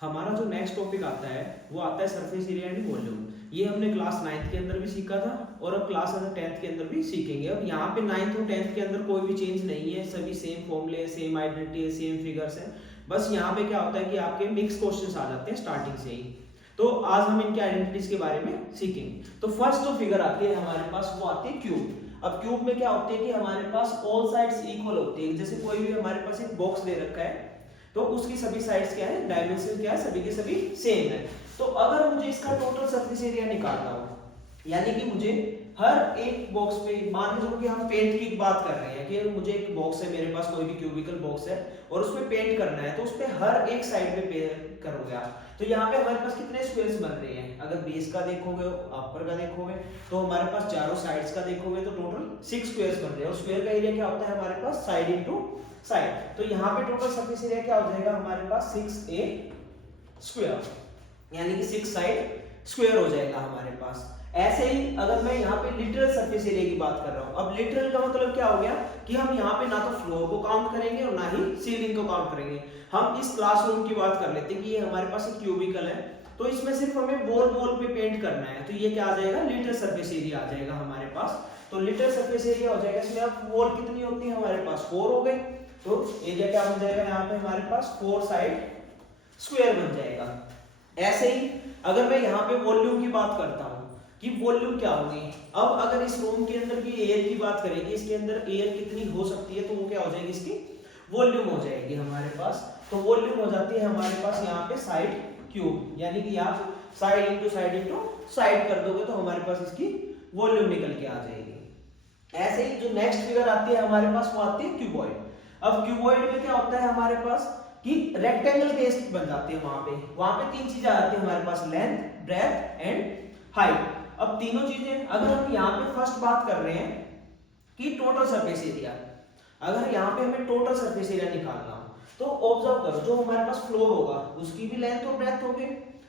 हमारा जो next topic आता है वो आता है सरफेस एरिया एंड वॉल्यूम। ये हमने क्लास 9th के अंदर भी सीखा था और अब क्लास 10th के अंदर भी सीखेंगे। अब यहाँ पे 9th और 10th के अंदर कोई भी चेंज नहीं है, सभी सेम फॉर्मूले, सेम आइडेंटिटी है, सेम फिगर्स हैं। बस यहाँ पे क्या होता है कि आपके मिक्स क्वेश्चंस आ जाते हैं स्टार्टिंग से ही। तो आज हम इनके आइडेंटिटीज के बारे में सीखेंगे। तो फर्स्ट जो फिगर आती है हमारे पास वो आती है क्यूब। अब क्यूब में क्या होती है कि हमारे पास ऑल साइड्स इक्वल होती है। जैसे कोई भी हमारे पास एक बॉक्स दे रखा है तो उसकी सभी साइड्स क्या है, डायमेंशन क्या है, सभी के सभी सेम है। तो अगर मुझे इसका टोटल सरफेस एरिया निकालना हो, यानी कि मुझे हर एक बॉक्स पे, मान लीजिए कि हम पेंट की बात कर रहे हैं कि मुझे एक बॉक्स है, मेरे पास कोई भी क्यूबिकल बॉक्स है और उस पे पेंट करना है, तो उस पे हर एक साइड पे पेंट करोगे आप, तो यहाँ पे हमारे पास कितने स्क्वायर्स बन रहे हैं। अगर बेस का देखोगे, अपर का देखोगे, तो हमारे पास चारों साइड्स का देखोगे तो टोटल 6 स्क्वायर्स बन रहे हैं। और स्क्वायर का एरिया क्या होता है हमारे पास, साइड इनटू साइड। तो यहाँ पे टोटल सरफेस एरिया क्या हो जाएगा हमारे पास, 6a स्क्वायर, यानी कि 6 साइड स्क्वायर हो जाएगा हमारे पास। ऐसे ही अगर मैं यहाँ पे लिटरल सरफेस एरिया की बात कर रहा हूँ, अब लिटरल का मतलब क्या हो गया कि हम यहाँ पे ना तो फ्लोर को काउंट करेंगे और ना ही सीलिंग को काउंट करेंगे। हम इस क्लासरूम की बात कर लेते हैं कि ये हमारे पास एक क्यूबिकल है, तो इसमें सिर्फ हमें वॉल पे पेंट करना है, तो ये क्या आ जाएगा, लिटरल सरफेस एरिया आ जाएगा हमारे पास। तो लिटरल सरफेस एरिया हो जाएगा। इसमें अब वॉल कितनी होती है हमारे पास, 4 हो गई, तो एरिया क्या बन जाएगा यहाँ पे हमारे पास, 4 साइड स्क्वायर बन जाएगा। ऐसे ही अगर मैं यहाँ पे वॉल्यूम की बात करता हूँ कि वॉल्यूम क्या होगी, अब अगर इस रूम के अंदर की एयर की बात करेंगे, इसके अंदर एयर कितनी हो सकती है, तो वो क्या हो जाएगी, इसकी वॉल्यूम हो जाएगी हमारे पास। तो वॉल्यूम हो जाती है हमारे पास यहाँ पे साइड क्यूब, यानी कि आप साइड इंटू साइड कर दोगे तो हमारे पास इसकी वॉल्यूम निकल के आ जाएगी। ऐसे ही जो नेक्स्ट फिगर आती है हमारे पास वो आती है क्यूबॉइड। अब क्यूबॉइड में क्या होता है हमारे पास कि रेक्टेंगल बेस बन जाती है। वहां पे 3 चीजें आती है हमारे पास, लेंथ, ब्रेथ एंड हाइट। अब तीनों चीजें, अगर हम यहाँ पे फर्स्ट बात कर रहे हैं कि टोटल सरफेस एरिया, अगर यहाँ पे हमें टोटल सरफेस एरिया निकालना हो तो ऑब्जर्व करो, जो हमारे पास फ्लोर होगा उसकी भी लेंथ और ब्रेथ होगी,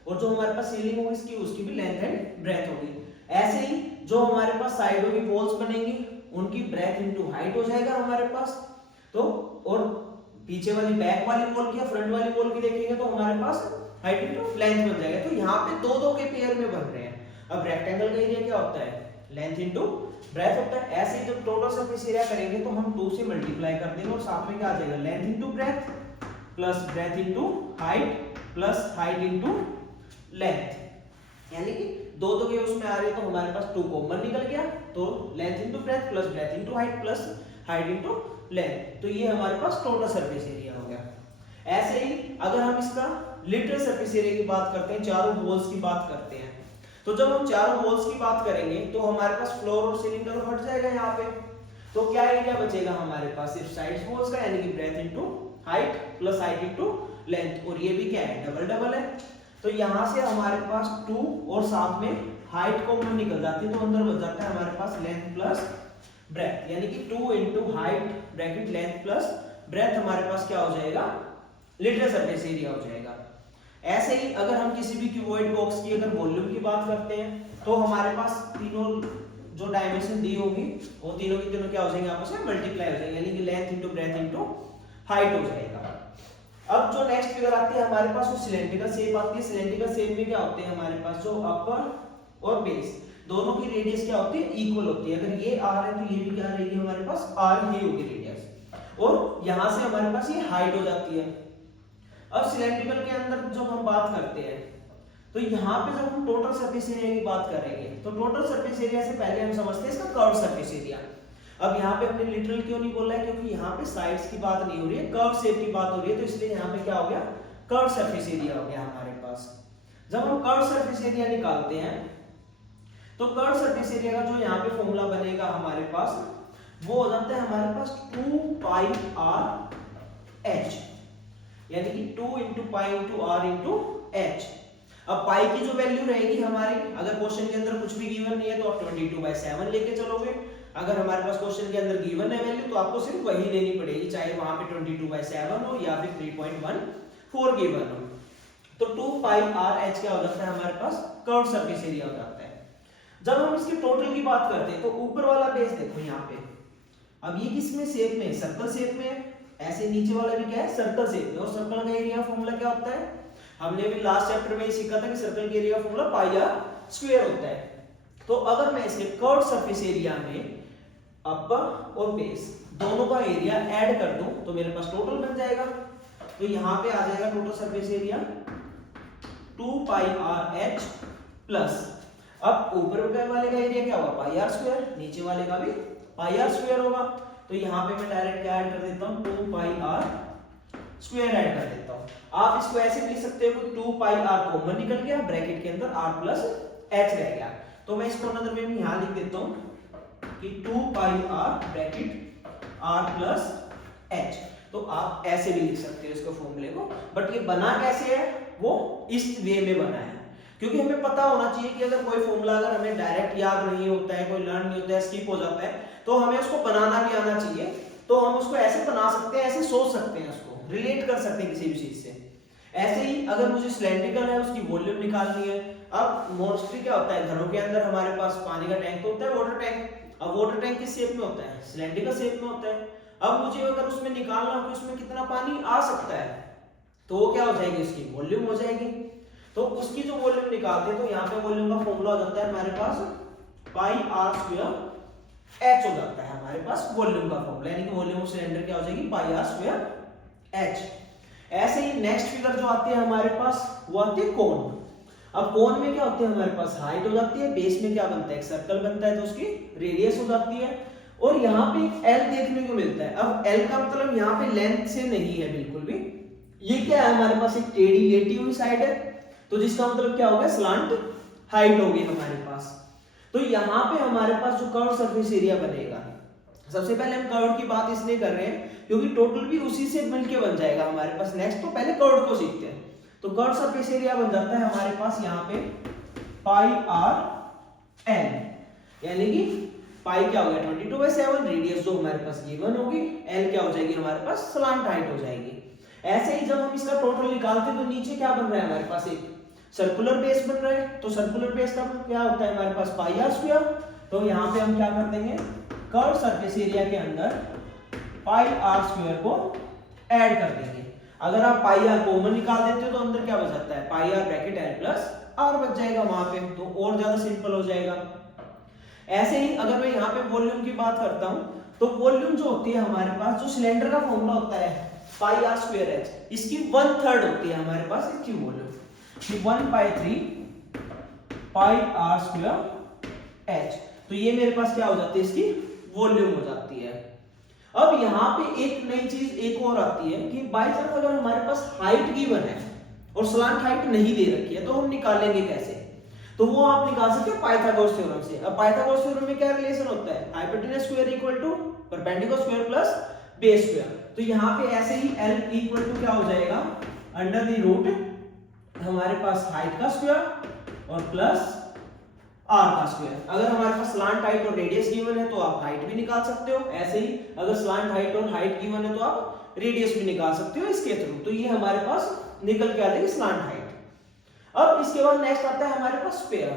और जो हमारे पास सीलिंग होगी उसकी भी लेंथ एंड ब्रेथ होगी। ऐसे ही जो हमारे पास साइडों की वॉल्स बनेंगी उनकी ब्रेथ इंटू हाइट हो जाएगा हमारे पास। तो और पीछे वाली बैक वाली वॉल की या फ्रंट वाली वॉल की देखेंगे तो हमारे पास हाइट इंटू लेंथ बन जाएगा। तो यहाँ पे दो के पेयर में बन रहे हैं। अब रेक्टेंगल का एरिया क्या होता है, लेंथ इंटू ब्रेथ होता है। ऐसे ही जब टोटल सरफेस एरिया करेंगे तो हम 2 से मल्टीप्लाई कर देंगे और साथ में क्या आ जाएगा, length into breadth plus breadth into height plus height into length, यानी कि दो के उसमें आ रहे तो हमारे पास 2 कॉमन निकल गया, तो length into breadth plus breadth into height plus height into length, तो ये हमारे पास टोटल सरफेस एरिया हो गया। ऐसे ही अगर हम इसका लिटरल सरफेस एरिया की बात करते हैं, चारों वॉल्स की बात करते हैं, तो जब हम चारों वॉल्स की बात करेंगे तो हमारे पास फ्लोर और सीलिंग का तो हट जाएगा यहाँ पे, तो क्या एरिया बचेगा हमारे पास, सिर्फ साइड्स वॉल्स का, यानी कि breath into height plus height into length, और ये भी क्या है, डबल है। तो यहाँ से हमारे पास 2 और साथ में हाइट कॉमन निकल जाती है, तो अंदर बच जाता है हमारे पास लेंथ प्लस ब्रेथ, यानी कि 2 into height bracket length plus breadth हमारे पास क्या हो जाएगा, लिटरल सरफेस एरिया हो जाएगा। ऐसे ही अगर हम किसी भी क्यूबॉइड बॉक्स की अगर वॉल्यूम की बात करते हैं तो हमारे पास तीनों जो डायमेंशन दी होगी वो तीनों की तीनों क्या हो जाएंगे, आपस में मल्टीप्लाई हो जाएंगे, यानी कि length into breadth into height हो जाएगा। अब जो नेक्स्ट फिगर आती है हमारे पास वो सिलेंड्रिकल शेप आती है। सिलेंड्रिकल शेप में क्या होते हैं हमारे पास, जो अपर और बेस दोनों की रेडियस क्या होती है, इक्वल होती है। अगर ये r है तो ये भी क्या रहेगी हमारे पास, r ही होगी रेडियस, और यहां से हमारे पास ये हाइट हो जाती है। अब सिलेंड्रिकल के अंदर जब हम बात करते हैं तो यहाँ पे जब हम टोटल सरफेस एरिया की बात करेंगे तो टोटल सरफेस एरिया से पहले हम समझते हैं इसका कर्व सरफेस एरिया। अब यहाँ पे हमने लिटरल क्यों नहीं बोला है, क्योंकि यहाँ पे साइड्स की बात नहीं हो रही है, कर्व शेप की बात हो रही है, तो इसलिए यहाँ पे क्या हो गया, कर्व सरफेस एरिया हो गया हमारे पास। जब हम कर्व सरफेस एरिया निकालते हैं तो कर्व सरफेस एरिया का जो यहाँ पे फॉर्मूला बनेगा हमारे पास वो हो जाता है हमारे पास 2 पाई r h, यानी कि 2 into pi into r into h. अब पाई की जो वैल्यू रहेगी हमारी, अगर क्वेश्चन के अंदर कुछ भी गिवन नहीं है तो आप 22/7 लेके चलोगे। अगर हमारे पास क्वेश्चन के अंदर गिवन है वैल्यू तो आपको सिर्फ वही लेनी पड़ेगी, चाहे वहां पे 22/7 हो या फिर 3.14 गिवन हो। तो 2 पाई आर एच क्या हो जाता है हमारे पास, कर्व सरफेस एरिया हो जाता है। जब हम इसके टोटल की बात करते हैं तो ऊपर वाला बेस देखो यहाँ पे, अब ये किस में शेप में, सर्कल शेप में, ऐसे नीचे वाला भी क्या है, सर्कल शेप में, और सर्कल का एरिया फॉर्मूला क्या होता है, हमने भी लास्ट चैप्टर में ही सीखा था कि सर्कल के एरिया का फॉर्मूला पाई आर स्क्वायर होता है। तो अगर मैं इसके कर्व सरफेस एरिया में अपर और बेस दोनों का एरिया ऐड कर दूं तो मेरे पास टोटल बन जाएगा। तो यहां पे आ जाएगा total surface area 2 pi R H plus, अब ऊपर वाले का एरिया क्या होगा पाई आर स्क्वायर, नीचे वाले का भी पाई आर स्क्वायर होगा। तो यहाँ पे मैं डायरेक्ट क्या ऐड कर देता हूँ 2 पाई आर स्क्वायर ऐड कर देता हूँ। आप इसको ऐसे लिख सकते हो कि 2 पाई आर कॉमन निकल गया, ब्रैकेट के अंदर r प्लस h रह गया। तो मैं इसको अंदर में यहाँ लिख देता हूँ कि 2 pi r bracket r plus h। तो आप ऐसे भी लिख सकते हो इसको फॉर्मूले को, बट ये बना कैसे है वो इस वे में बना है, क्योंकि हमें पता होना चाहिए कि अगर कोई फॉर्मूला अगर हमें डायरेक्ट याद नहीं होता है, कोई लर्न नहीं होता है, स्किप हो जाता है, तो हमें उसको बनाना भी आना चाहिए। तो हम उसको ऐसे बना सकते हैं, ऐसे सोच सकते हैं, उसको रिलेट कर सकते हैं किसी भी चीज से। ऐसे ही अगर मुझे सिलेंड्रिकल है उसकी वॉल्यूम निकालनी है। अब मोस्टली क्या होता है घरों के अंदर हमारे पास पानी का टैंक तो होता है, वाटर टैंक। अब वाटर टैंक किस शेप में होता है, सिलेंड्रिकल शेप में होता है। अब मुझे अगर उसमें निकालना हो कि उसमें कितना पानी आ सकता है, तो वो क्या हो जाएगी उसकी वॉल्यूम हो जाएगी। तो उसकी जो वॉल्यूम निकालते हैं तो यहाँ पे वॉल्यूम का फॉर्मूला हो जाता है हमारे पास पाई आर स्क्वायर एच हो जाता है हमारे पास वॉल्यूम का फॉर्मूला, यानी कि वॉल्यूम ऑफ सिलेंडर क्या हो जाएगी पाई आर स्क्वायर एच। ऐसे ही नेक्स्ट फिगर जो आती है हमारे पास वो आती है कोन। अब कोन में क्या होती है हमारे पास हाइट हो जाती है, बेस में क्या बनता है एक सर्कल बनता है तो उसकी रेडियस हो जाती है, और यहाँ पे एक एल देखने को मिलता है। अब एल का मतलब यहाँ पे लेंथ से नहीं है बिल्कुल भी, ये क्या है हमारे पास एक टेढ़ी लेटी हुई साइड है, तो जिसका मतलब क्या होगा स्लांट हाइट होगी हमारे पास। तो यहाँ पे हमारे पास जो कर्व सरफेस एरिया बनेगा, सबसे पहले हम कर्व की बात इसलिए कर रहे हैं क्योंकि टोटल भी उसी से मिलके बन जाएगा हमारे पास। नेक्स्ट तो पहले कर्व को सीखते हैं। तो कर्व सरफेस एरिया बन जाता है हमारे पास यहाँ पे पाई आर एन, यानी कि पाई क्या हो गया 22/7, रेडियस जो हमारे पास गिवन होगी, एल क्या हो जाएगी हमारे पास स्लांट हाइट हो जाएगी। ऐसे ही जब हम इसका टोटल निकालते हैं तो नीचे क्या बन रहा है हमारे पास एक सर्कुलर बेस बन रहा है। तो सर्कुलर बेस का क्या होता है हमारे पास पाई आर स्क्वायर। तो यहाँ पे हम क्या कर देंगे कर्व सरफेस एरिया के अंदर पाई आर स्क्वायर को ऐड कर देंगे। अगर आप पाई आर कॉमन निकाल देते हो तो अंदर क्या बच जाता है pi r bracket L plus R बच जाएगा वहां पे, तो और ज्यादा सिंपल हो जाएगा। ऐसे ही अगर मैं यहाँ पे वॉल्यूम की बात करता हूँ तो वॉल्यूम जो होती है हमारे पास, जो सिलेंडर का फॉर्मूला होता है पाई आर स्क्वायर एच, इसकी 1/3 होती है हमारे पास इसकी volume, 1/3 pi r square h. तो ये मेरे पास क्या हो जाती है इसकी वॉल्यूम हो जाती है। अब यहाँ पे एक नई चीज एक और आती है कि बाई चांस अगर हमारे पास हाइट गिवन है और स्लांट हाइट नहीं दे रखी है तो हम निकालेंगे कैसे, तो वो आप निकाल सकते हो पाइथागोरस थ्योरम से। अब पाइथागोरस थ्योरम में क्या रिलेशन होता है, hypotenuse square equal to perpendicular square plus base square. तो यहाँ पे ऐसे ही L इक्वल टू क्या हो जाएगा अंडर द रूट हमारे पास हाइट का स्क्वायर और प्लस आर का स्क्वायर। अगर हमारे पास स्लांट हाइट और रेडियस गिवन है तो आप हाइट भी निकाल सकते हो, ऐसे ही अगर स्लांट हाइट और हाइट गिवन है तो आप रेडियस भी निकाल सकते हो इसके थ्रू। तो ये हमारे पास निकल के आ जाएगी स्लांट हाइट। अब इसके बाद नेक्स्ट आता है हमारे पास स्फीयर।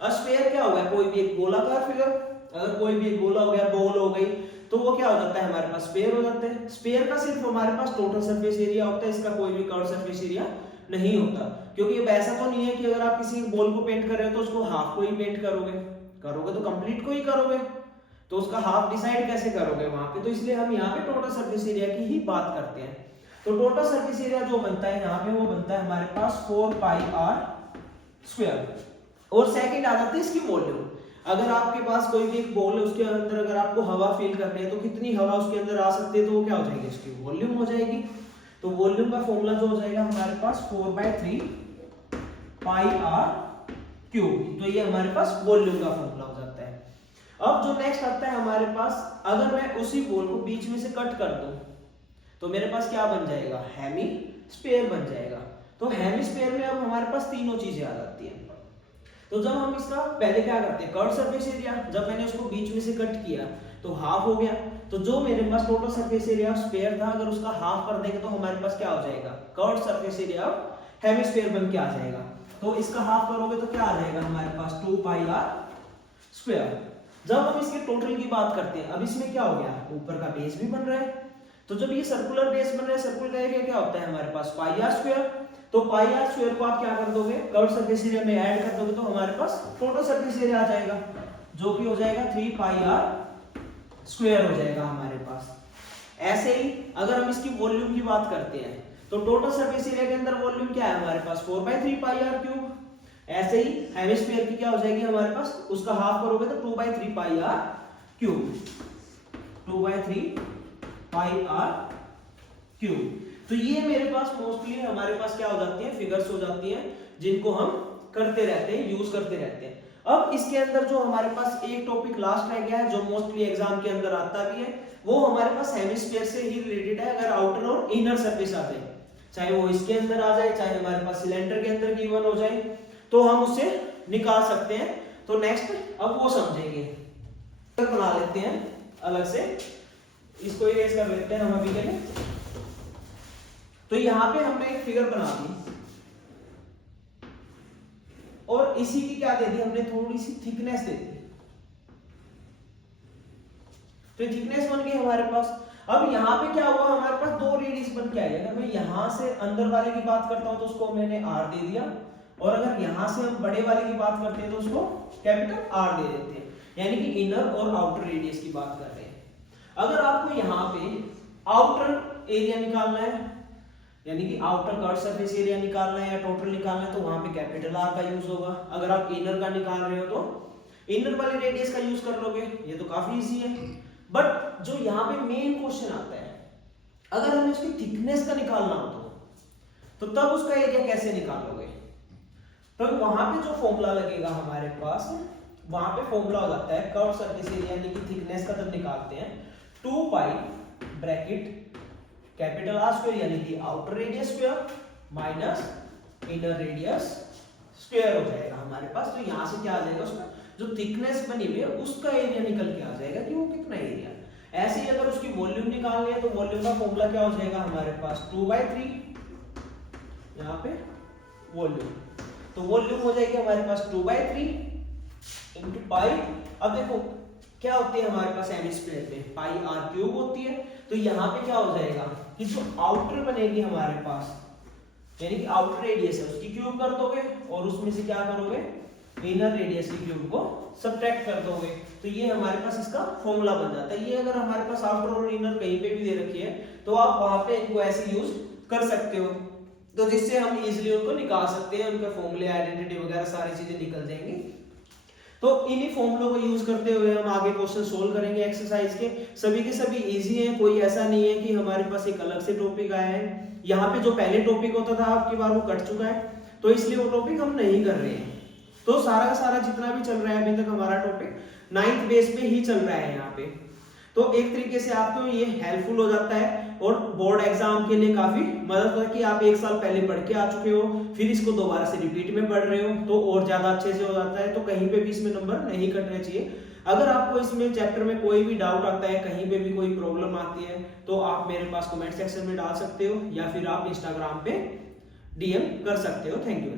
अब स्फीयर क्या होगा, कोई भी एक गोलाकार फिगर, अगर कोई भी एक गोला हो गया, बॉल हो गई, तो वो क्या हो जाता है हमारे पास स्फीयर हो जाते हैं। स्फीयर का सिर्फ हमारे पास टोटल सरफेस एरिया होता है, इसका कोई भी कर्व सरफेस एरिया नहीं होता, क्योंकि अब ऐसा तो नहीं है कि अगर आप किसी बॉल को पेंट कर रहे हो तो उसको हाफ को ही पेंट करोगे तो कंप्लीट को ही करोगे, तो उसका हाफ डिसाइड कैसे करोगे वहां पे। तो इसलिए हम यहाँ पे टोटल सरफेस एरिया की ही बात करते हैं। तो टोटल सरफेस एरिया जो बनता है यहाँ पे वो बनता है हमारे पास 4 पाई आर स्क्वायर। और सेकंड आ जाती है इसकी वॉल्यूम। अगर आपके पास कोई भी एक बॉल है उसके अंदर अगर आपको हवा फील करनी है तो कितनी हवा उसके अंदर आ सकती है, तो वो क्या हो जाएगी इसकी वॉल्यूम हो जाएगी। तो वॉल्यूम का फॉर्मूला जो हो जाएगा हमारे पास 4/3 पाई आर क्यूब। तो ये हमारे पास वॉल्यूम का फॉर्मूला हो जाता है। अब जो नेक्स्ट आता है हमारे पास, अगर मैं उसी बॉल को बीच में से कट कर दूं तो मेरे पास क्या बन जाएगा, हेमीस्फीयर बन जाएगा। तो हेमीस्फीयर में अब हमारे पास तीनों चीजें आ जाती हैं। तो जब हम इसका पहले क्या करते हैं कर्व सरफेस एरिया, जब मैंने उसको बीच में से कट किया तो हाफ हो गया। तो जो मेरे पास total surface area of sphere था, अगर उसका हाफ कर देंगे तो हमारे पास क्या हो जाएगा, curve surface area of hemisphere बन के आ जाएगा। तो इसका हाफ करोगे तो क्या आ जाएगा हमारे पास 2 पाई आर स्क्वायर। जब हम इसके टोटल की बात करते हैं, अब इसमें क्या हो गया, ऊपर का बेस भी बन रहा है। तो जब ये सर्कुलर बेस बन रहा है, सर्कुलर एरिया क्या होता है हमारे पास पाई आर स्क्वायर। तो पाई आर स्क्वायर को आप क्या कर दोगे, कर्व सरफेस एरिया में ऐड कर दोगे तो हमारे पास टोटल सरफेस एरिया आ जाएगा, जो कि हो जाएगा 3 पाई आर स्क्वायर हो जाएगा हमारे पास। ऐसे ही अगर हम इसकी वॉल्यूम की बात करते हैं तो टोटल सरफेस एरिया के अंदर वॉल्यूम क्या है हमारे पास 4/3 पाई आर क्यूब। ऐसे ही हेमिस्फीयर की क्या हो जाएगी हमारे पास, उसका हाफ करोगे तो 2/3 pi r cube, 2/3 pi r cube. तो ये मेरे पास मोस्टली हमारे पास क्या हो जाती है, फिगर्स हो जाती हैं जिनको हम करते रहते हैं, यूज करते रहते हैं। अब इसके अंदर जो हमारे पास एक टॉपिक लास्ट रह गया है जो मोस्टली एग्जाम के अंदर आता भी है, वो हमारे पास हेमिस्फीयर से ही रिलेटेड है। अगर आउटर और इनर सरफेस आ जाए, चाहे वो इसके अंदर आ जाए चाहे हमारे पास सिलेंडर के अंदर गिवन हो जाए, तो हम उसे निकाल सकते हैं। तो नेक्स्ट अब वो समझेंगे, बना लेते हैं अलग से, इसको इरेज कर लेते हैं हम अभी के लिए। तो यहां पे हमने एक फिगर बना दी और इसी की क्या दे दी हमने, थोड़ी सी थिकनेस दे दी, तो थिकनेस बन गई हमारे पास। अब यहाँ पे क्या हुआ, हमारे पास दो रेडियस बन के आई। अगर मैं यहां से अंदर वाले की बात करता हूं तो उसको मैंने आर दे दिया, और अगर यहां से हम बड़े वाले की बात करते हैं तो उसको कैपिटल आर दे देते हैं, यानी कि इनर और आउटर रेडियस की बात कर रहे हैं। अगर आपको यहाँ पे आउटर एरिया निकालना है, यानी कि आउटर कर्व सरफेस एरिया निकालना है या टोटल निकालना है, तो वहां पे कैपिटल आर का यूज होगा। अगर आप इनर का निकाल रहे हो तो इनर वाले रेडियस का यूज कर लोगे, ये तो काफी इजी है। बट जो यहाँ पे मेन क्वेश्चन आता है, अगर हमें उसकी थिकनेस का निकालना हो तो तब उसका एरिया कैसे निकालोगे, तो वहां पे जो फॉर्मूला लगेगा हमारे पास, वहां पे फॉर्मूला हो जाता है कर्व सरफेस एरिया यानी कि थिकनेस का जब निकालते हैं 2 पाई ब्रैकेट कैपिटल आर स्क्वायर यानी कि outer radius square minus inner radius square हो जाएगा हमारे पास। तो यहां से क्या आ जाएगा, उसका जो थिकनेस बनी हुई है उसका एरिया निकल के आ जाएगा कि वो कितना एरिया। ऐसे ही अगर उसकी वॉल्यूम निकालनी है तो वॉल्यूम का फॉर्मूला क्या हो जाएगा हमारे पास 2/3 यहाँ पे वॉल्यूम, तो वॉल्यूम हो जाएगी हमारे पास 2/3 इंटू पाई। अब देखो क्या होती है हमारे पास हेमिस्फीयर में पाई आर क्यूब होती है, तो यहाँ पे क्या हो जाएगा कि जो आउटर बनेगी हमारे पास यानी कि आउटर रेडियस है उसकी क्यूब कर दोगे और उसमें से क्या करोगे इनर रेडियस की क्यूब को सब्ट्रैक्ट कर दोगे, तो ये हमारे पास इसका फॉर्मूला बन जाता है। ये अगर हमारे पास आउटर और इनर कहीं पे भी दे रखी है तो आप वहां पे इनको ऐसे यूज कर सकते हो, तो जिससे हम इजीली उनको निकाल सकते हैं, उनके फॉर्मूले आइडेंटिटी वगैरह सारी चीजें निकल जाएंगी। तो इन्हीं फॉर्मूलों को यूज करते हुए हम आगे क्वेश्चन सोल्व करेंगे एक्सरसाइज के। सभी के सभी इजी हैं, कोई ऐसा नहीं है कि हमारे पास एक अलग से टॉपिक आया है। यहाँ पे जो पहले टॉपिक होता था आपकी बार वो कट चुका है, तो इसलिए वो टॉपिक हम नहीं कर रहे हैं। तो सारा का सारा जितना भी चल रहा है अभी तक हमारा टॉपिक 9th बेस पे ही चल रहा है यहाँ पे। तो एक तरीके से आपको ये हेल्पफुल हो जाता है और बोर्ड एग्जाम के लिए काफी मदद होता है कि आप एक साल पहले पढ़ के आ चुके हो, फिर इसको दोबारा से रिपीट में पढ़ रहे हो तो और ज्यादा अच्छे से हो जाता है। तो कहीं पे भी इसमें नंबर नहीं कटने चाहिए। अगर आपको इसमें चैप्टर में कोई भी डाउट आता है, कहीं पे भी कोई प्रॉब्लम आती है, तो आप मेरे पास कमेंट सेक्शन में डाल सकते हो या फिर आप इंस्टाग्राम पे DM कर सकते हो। Thank you.